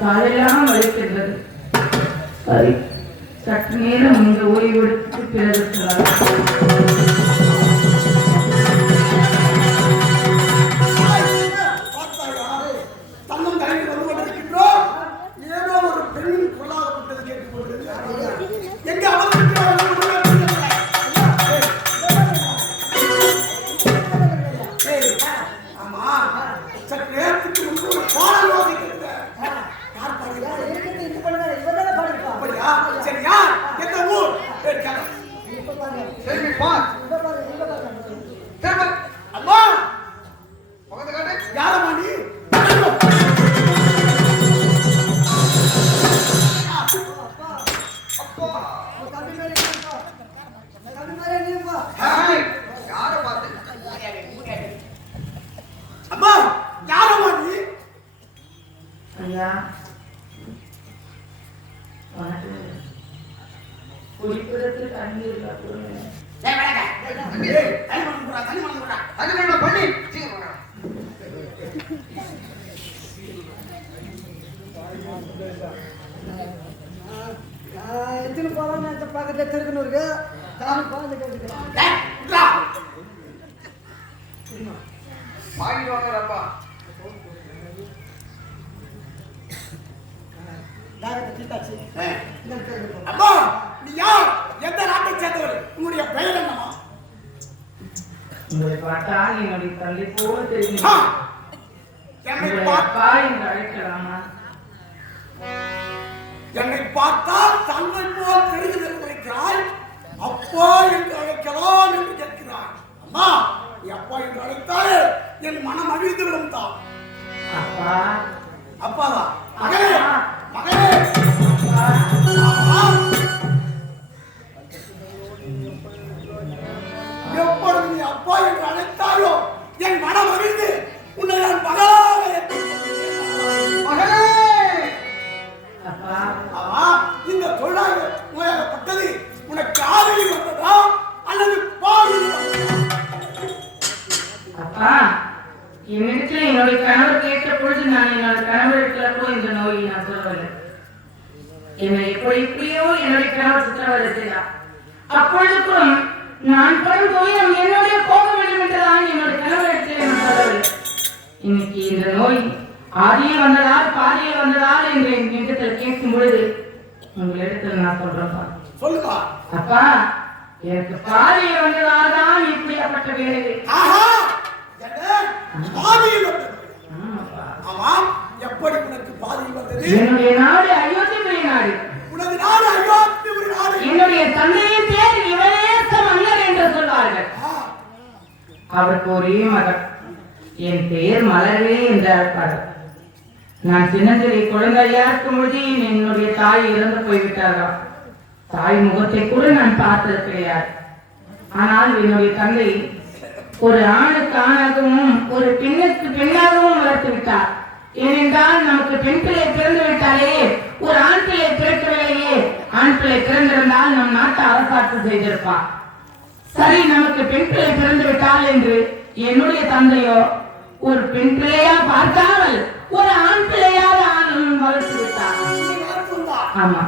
காலெல்லாம் வலிக்கின்றது. சரி, சற்று நேரம் இங்கு ஓய்வெடுத்து பிறகு குடிப்பதற்கு தண்ணீர் எத்தனை போலாம் பக்கத்துல திருக்கனூருக்கு வாங்கிடுவாங்கப்பா. அப்பா, நீ யார்? எந்த நாட்டை சேர்ந்தவர்? உங்களுடைய பெயர் என்னமா? உங்களை பார்த்தால் என்னுடைய தந்தை போல தெரியும். அழைக்கலாமா? என்னை பார்த்தால் தந்தை போல் தெரிகிறது நினைக்கிறாய். அப்பா என்று அழைக்கலாம் என்று கேட்கிறாய். அம்மா, நீ அப்பா என்று அழைத்தாலே என் மனம் அழிந்து விடும் தான். அப்பா, அப்பாவா? மகனே, மகனே, எப்பொழுது நீ அப்பா என்று அழைத்தாயோ என் மனம் அறிந்து உன்னை நான் மகளாக மகனே. இந்த தொழிலாகப்பட்டது உனக்கு காதலில் வந்ததா அல்லது பாலில் வந்ததா? அப்பா, என்னிடத்தில் என்னுடைய கணவர் கேட்ட பொழுது நான் என்னோட கணவர்களுக்கோ இந்த நோயை நான் சொல்லவில்லை. என்னை எப்படியோ என்னுடைய கணவர் சித்திரவதை செய்தார். அப்பொழுதுக்கும் நான் படும் நோயம் என்னுடைய போக வேண்டும் என்றுதான் என்னுடைய கணவரிடத்தில் நான் சொல்லவில்லை. இன்னைக்கு இந்த நோய் ஆதியில் வந்ததால் பாதியில் வந்ததால் என்று என் இடத்தில் கேட்கும் பொழுது உங்களிடத்தில் நான் சொல்றேன்ப்பா. சொல்லுமா அப்பா, எனக்கு பாதியில் வந்ததால் தான் இப்படியாப்பட்ட வேலை. எப்படி உனக்கு பாதியில் வந்தது? என்னுடைய நாடு அயோத்திபுரி நாடு. உனது நாடு அயோத்திபுரி நாடு. என்னுடைய தந்தையின் பேர் இவரேச மன்னர் என்று சொல்வார்கள். அவருக்கு ஒரே மகன், என் பெயர் மலரே என்று அழைப்பார்கள். நான் சின்னஞ்சிறை குழந்தையா இருக்கும் பொழுது என்னுடைய தாய் இறந்து போய்விட்டார்கள். தாய் முகத்தை கூட நான் பார்த்தது கிடையாது. ஆனால் என்னுடைய தந்தை ஒரு ஆணுக்கு ஆணாகவும் ஒரு பெண்ணுக்கு பெண்ணாகவும் வளர்த்து விட்டார். ஏனென்றால் நமக்கு பெண் பிள்ளை பிறந்து விட்டாலே, ஒரு ஆண் பிள்ளை பிறக்கவில்லையே. ஆண் பிள்ளை பிறந்திருந்தால் நம் நாட்டை அரசாட்சி செய்திருப்பார். சரி, நமக்கு பெண் பிள்ளை பிறந்து விட்டால் என்று என்னுடைய தந்தையோ ஒரு பெண் பிள்ளையா பார்க்காமல் ஒரு ஆண் பிள்ளையாக வளர்த்து விட்டார். ஆமா,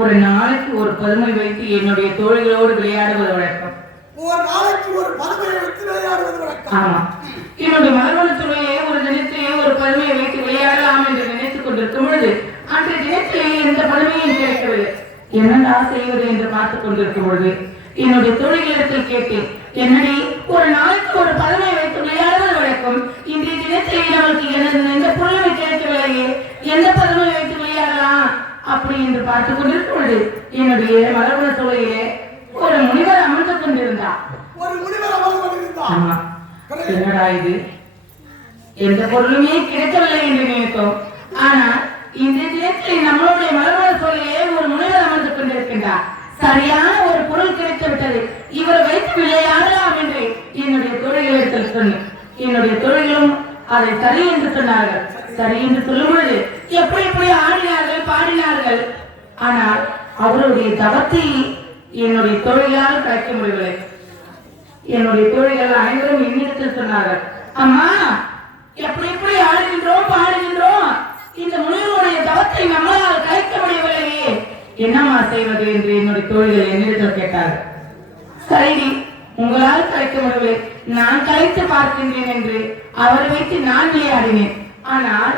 ஒரு நாளைக்கு ஒரு பதுமை வைத்து என்னுடைய தோழிகளோடு விளையாடுவது வழக்கம். ஆமா, என்னுடைய மறுமணத்துறையே ஒரு தினத்திலே ஒரு பதுமையை வைத்து விளையாடலாம் என்று நினைத்துக் கொண்டிருக்கும் பொழுது அன்றைய தினத்திலே எந்த பதுமையும் கிடைக்கவில்லை. என்னடா செய்வது என்று பார்த்துக் கொண்டிருக்கும் பொழுது என்னுடைய தோழிகளிடத்தில் கேட்டேன், என்னடி ஒரு நாளைக்கு ஒரு பதுமை வைத்து விளையாடுவது வழக்கம், இன்றைய தினத்திலே நமக்கு எந்த பொருளை கிடைக்கவில்லையே, எந்த பதுமை வைத்து விளையாடலாம் அப்படி என்று பார்த்துக் கொண்டிருக்கும் பொழுது என்னுடைய மரபண தொழிலே ஒரு முனிவர் அமர்ந்து கொண்டிருந்தார். ஆமா, என்னடா இது, எந்த பொருளுமே கிடைக்கவில்லை என்று நினைத்தோம். ஆனால் இந்த தினத்தில் நம்மளுடைய மரபண தொழிலே ஒரு முனிவர் அமர்ந்து கொண்டிருக்கின்றார். சரியான ஒரு பொருள் கிடைத்து விட்டது, இவரை வைத்து விளையாடலாம் என்று என்னுடைய தொழில்களிடத்தில் சொன்னேன். என்னுடைய தொழிலும் அதை சரி என்று சொன்னார்கள். சரி என்று சொல்லும் பொழுது எப்படி எப்படி ஆடினார்கள், பாடினார்கள். ஆனால் அவருடைய தவத்தை என்னுடைய தொழிலால் கிடைக்க முடியவில்லை. என்னுடைய தொழில்கள் அனைவரும் என்னிடத்தில் சொன்னார்கள், அம்மா எப்படி எப்படி ஆடுகின்றோம் பாடுகின்றோம், இந்த முனிவருடைய தவத்தை நம்மளால் கலைக்க முடியவில்லையே, என்னம்மா செய்வது என்று என்னுடைய தோழிகள் என்னிடத்தில் கேட்டார்கள். சரி, உங்களால் கலைக்க முடியவில்லை, நான் கலைத்து பார்க்கின்றேன் என்று அவரை வைத்து நான் விளையாடினேன். ஆனால்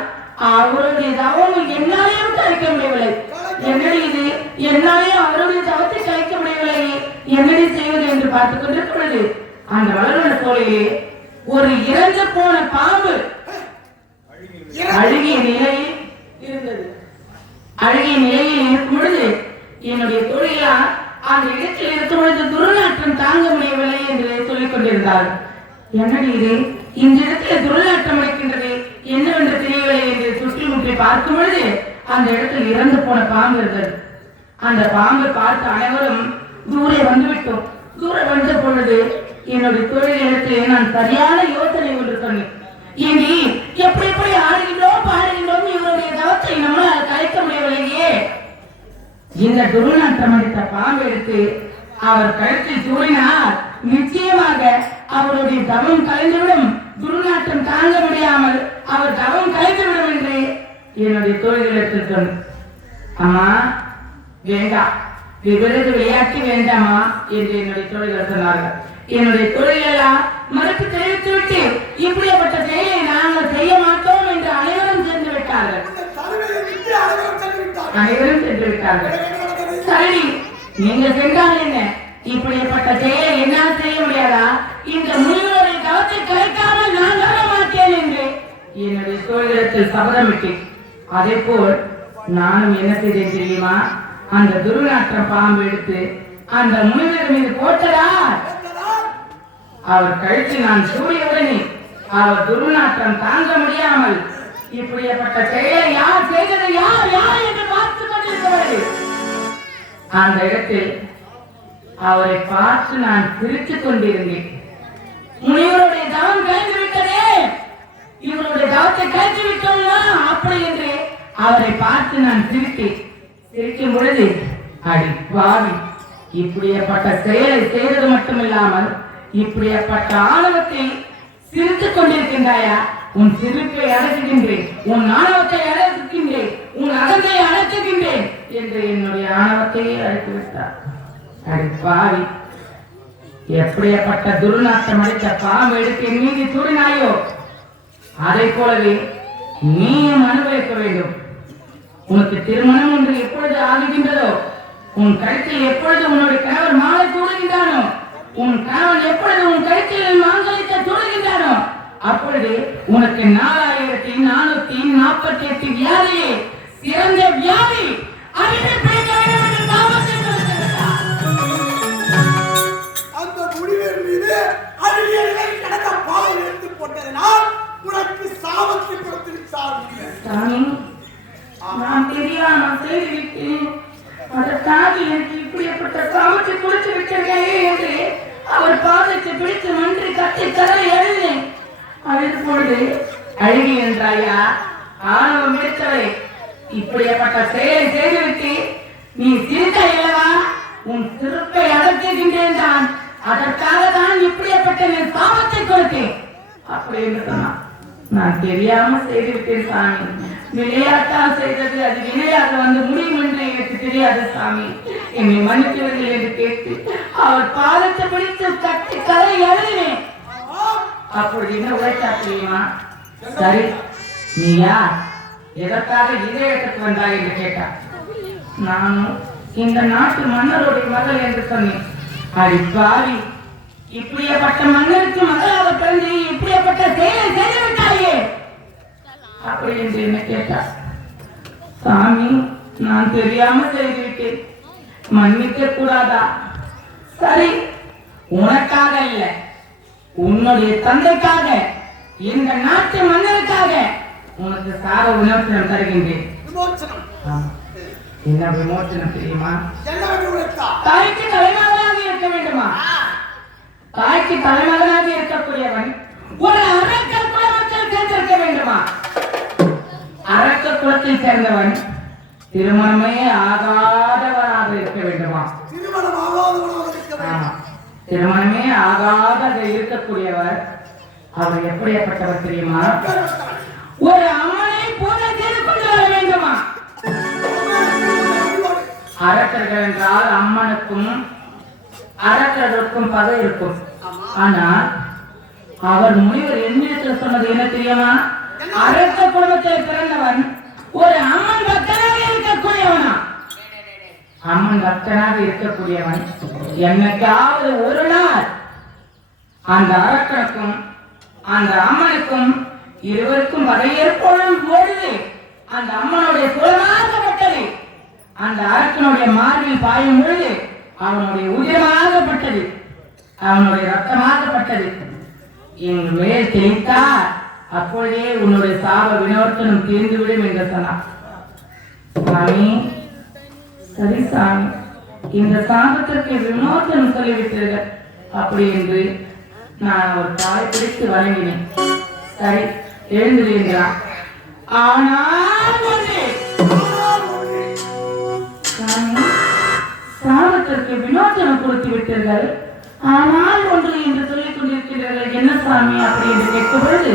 அவருடைய தவம் என்னாலேயும் கலைக்க முடியவில்லை. என்னடி இது, என்னாலேயும் அவருடைய தவத்தை கலைக்க முடியவில்லை, என்னடி செய்வது என்று பார்த்துக் கொண்டிருக்கிறது. அந்த வளர்வன சோலையிலே ஒரு இறந்து போன பாம்பு அழுகிய நிலையில் இருந்தது. அழுகிய நிலையில் இருக்கும் பொழுது என்னுடைய தொழிலா அந்த இடத்தில் இருக்கும் பொழுது துர்நாற்றம் தாங்க முடியவில்லை என்று சொல்லிக் கொண்டிருந்தார். என்னடி இது, இந்த இடத்துல துர்நாற்றம் அடைக்கின்றது, என்னவென்று தெரியவில்லை என்று சுற்றி முற்றி பார்க்கும் பொழுது அந்த இடத்தில் இறந்து போன பாம்பு இருந்தது. அந்த பாம்பை பார்த்து அனைவரும் தூரே வந்துவிட்டோம். தூரம் வந்த பொழுது என்னுடைய தொழிலிடத்திலே நான் சரியான யோசனை ஒன்று சொன்னேன். இனி எப்படி எப்படி ஆடுகின்றோம் பாடுகின்றோம், இவருடைய தவத்தை நம்மளால் கலைக்க முடியவில்லையே, இந்த துர்நாற்றம் அடித்த பாம்பு எடுத்து அவர் கழுத்தில் சூடினார், நிச்சயமாக அவருடைய தவம் கலைந்துவிடும், துர்நாற்றம் தாங்க முடியாமல் அவர் தவம் கலைந்துவிடும் என்று என்னுடைய தோழிகளிடத்தில் சொன்னேன். அம்மா வேண்டாம், விபரீத விளையாட்டு வேண்டாமா என்று என்னுடைய தோழிகள் சொன்னார்கள். என்னுடைய தொழிலெல்லாம் மறுப்பு தெரிவித்துவிட்டு இப்படிப்பட்ட செயலை நாங்கள் செய்ய மாட்டோம் என்று அனைவரும் சென்று விட்டார்கள். அனைவரும் சென்று விட்டார்கள். சரி, நீங்கள் சென்றால் என்ன, இப்படிப்பட்ட செயலை என்னால் செய்ய முடியாதா, இந்த முனிவருடைய தவத்தை கலைக்காமல் நான் வர மாட்டேன் என்று என்னுடைய தோழிடத்தில் சபதமிட்டேன். அதே போல் நானும் என்ன செய்தேன் தெரியுமா, அந்த துர்நாற்றம் பாம்பு எடுத்து அந்த முனிவர் மீது போட்டதா, அவர் கழித்து நான் சூரியவுடனே அவர் துர்நாற்றம் தாங்க முடியாமல் இப்படிப்பட்ட செயலை யார் செய்தது, யார் யார் என்று பார்த்துக் கொண்டிருக்கிறது. அந்த இடத்தில் அவரை பார்த்து நான் சிரித்துக் கொண்டிருந்தேன். முனிவருடைய தவம் கழிந்து விட்டதே, இவருடைய தவத்தை கழித்து விட்டோம்னா அப்படி என்று அவரை பார்த்து நான் சிரித்தேன். சிரிக்கும் பொழுது அடி பாவி, இப்படிப்பட்ட செயலை செய்தது மட்டுமில்லாமல் இப்படிப்பட்ட ஆணவத்தை சிரித்துக் கொண்டிருக்கின்றாயா, உன் சிரிப்பை அடக்குகின்றேன், உன் ஆணவத்தை அடக்குகின்றேன், உன் அகந்தை அடக்குகின்றேன் என்று என்னுடைய ஆணவத்தையே அழைத்து விட்டார். அடி பாவி, எப்படிப்பட்ட துர்நாற்றம் அடித்த பாம்பு எடுத்து என் மீது சூடினாயோ அதை போலவே நீயும் அனுபவிக்க வேண்டும். உனக்கு திருமணம் என்று எப்பொழுது ஆகுகின்றதோ, உன் கழுத்தில் எப்பொழுது உன்னுடைய கணவர் மாலை சூடுகின்றானோ, உன் கணவன் எப்பொழுது உன் கழுத்தில் மாங்கலிக்க சூடுகின்றானோ அப்பொழுது உனக்கு 4448 வியாதியே சிறந்த வியாதி அறிந்து பிடிக்க வேண்டும் என்று தாமத்தை கொடுத்திருக்கிறார். அந்த முடிவின் மீது அழுகிய நிலையில் கிடந்த பாவம் எடுத்து போட்டதனால் உனக்கு சாபத்தை கொடுத்திருக்கிறார். சாமி, நான் தெரியாம செய்துவிட்டேன், அதற்காக எனக்கு இப்படிப்பட்ட சாமத்தை கொடுத்து விட்டீர்களே என்று அவர் பாதத்தை பிடித்து மன்றி கட்டி கரை எழுந்தேன். அழுது பொழுது அழுகி என்றாயா, ஆணவம் எடுத்தவை, இப்படிப்பட்ட செயலை செய்துவிட்டு நீ சிரித்தாயல்லவா, உன் சிறுப்பை அடக்குகின்றேன் தான், அதற்காக தான் இப்படிப்பட்ட நீ சாபத்தை கொடுத்தேன் அப்படி என்று சொன்னான். நான் தெரியாம செய்துவிட்டேன் சாமி, விளையாட்டா செய்தது அது வினையாக வந்து முடியும் என்று எனக்கு தெரியாது சாமி, என்னை மன்னிக்கவில்லை என்று கேட்டு அவர் பாதத்தை பிடித்து கட்டி கதை எழுதினேன். அப்பொழுது என்ன உழைச்சா தெரியுமா, சரி நீ யார், எதற்காக இதயத்துக்கு வந்தாய் என்று கேட்டார். நானும் இந்த நாட்டு மன்னருடைய மகள் என்று சொன்னேன். அடி பாவி, இப்படியப்பட்ட மன்னருக்கு மகளாக பிறந்து இப்படியப்பட்ட செயலை செய்து விட்டாயே அப்படி என்று என்ன கேட்டார். சாமி, நான் தெரியாம செய்துவிட்டேன், மன்னிக்க கூடாதா? சரி, உனக்காக இல்ல, உன்னுடைய தந்தைக்காக, இந்த நாட்டு மன்னருக்காக உனக்கு சாக விமோசனம் தருகின்றேன். என்ன விமோசனம் தெரியுமா? தாய்க்கு தலைமகனாக இருக்க வேண்டுமா? தாய்க்கு தலைமகனாக இருக்கக்கூடியவன் ஒரு அரக்க குலத்தில் சேர்ந்திருக்க வேண்டுமா? அரக்க குலத்தில் சேர்ந்தவன் திருமணமே ஆகாதவராக இருக்க வேண்டுமா? திருமணமே ஆகாத இருக்கக்கூடியவர் அவர் எப்படியாப்பட்டவர் தெரியுமா? ஒரு அம்மனை பூஜை செய்து கொண்டு வர வேண்டுமா? அரக்கர்கள் என்றால் அம்மனுக்கும் அரக்கர்களுக்கும் பகை இருக்கும். ஆனால் அவர் முனிவர் என்னிடத்தில் சொன்னது என்ன தெரியுமா? அரக்க குடும்பத்தில் பிறந்தவன் ஒரு அம்மன் பக்தனாக இருக்கக்கூடியவனா? அம்மன் பக்தனாக இருக்கக்கூடியவன் என்னைக்காவது ஒரு நாள் அந்த அரக்கனுக்கும் அந்த அம்மனுக்கும் இருவருக்கும் வகை ஏற்படும் பொழுது அந்த அம்மனுடைய குலமாகப்பட்டது அந்த அரக்கனுடைய மார்பில் பாயும் பொழுது அவனுடைய உயிரமாகப்பட்டது, அவனுடைய ரத்தமாகப்பட்டது என் மேல் தெளித்தார், அப்பொழுதே உன்னுடைய சாப வினோர்த்தனம் தீர்ந்துவிடும் என்று சொன்னார். சாமி, சரி சாமி, இந்த சாபத்திற்கு விமோசனம் சொல்லிவிட்டீர்கள் அப்படி என்று நான் ஒரு தாய் பிடித்து வழங்கினேன். சரி, எழுந்துகிறான். ஆனால் சாபத்திற்கு விமோசனம் கொடுத்து விட்டீர்கள், ஆனால் ஒன்று என்று சொல்லிக் கொண்டிருக்கிறீர்கள். என்ன சாமி அப்படி என்று கேட்கும் பொழுது,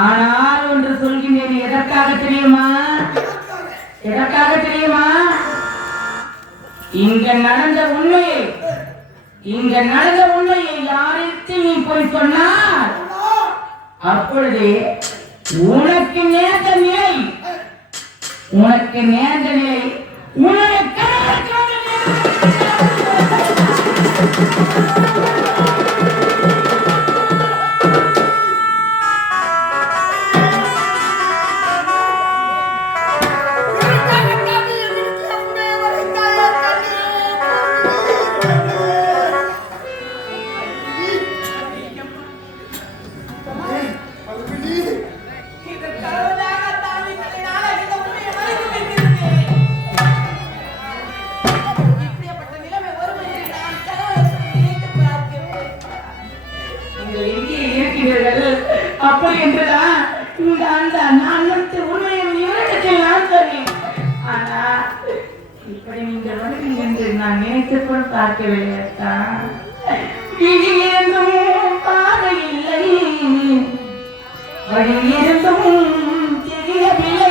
ஆனால் ஒன்று சொல்கின்றேன். எதற்காக தெரியுமா? எதற்காக தெரியுமா? இங்க நடந்த உண்மையை யாருக்கு நீ போய் சொன்னார் அப்பொழுது உனக்கு நேர்ந்த நிலை உன்னுடைய அப்படி என்றுதான் இந்த அந்த நான் உண்மையை நான் சொன்னேன். ஆனா இப்படி நீங்கள் வருவீங்க என்று நான் நினைத்து கூட பார்க்கவில்லைத்தான். விழி இருந்தும் பாதை இல்லை, வழி இருந்தும் தெரியவில்லை.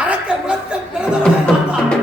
அரக்க குலத்தில் பிறந்தவனே நான் தான்.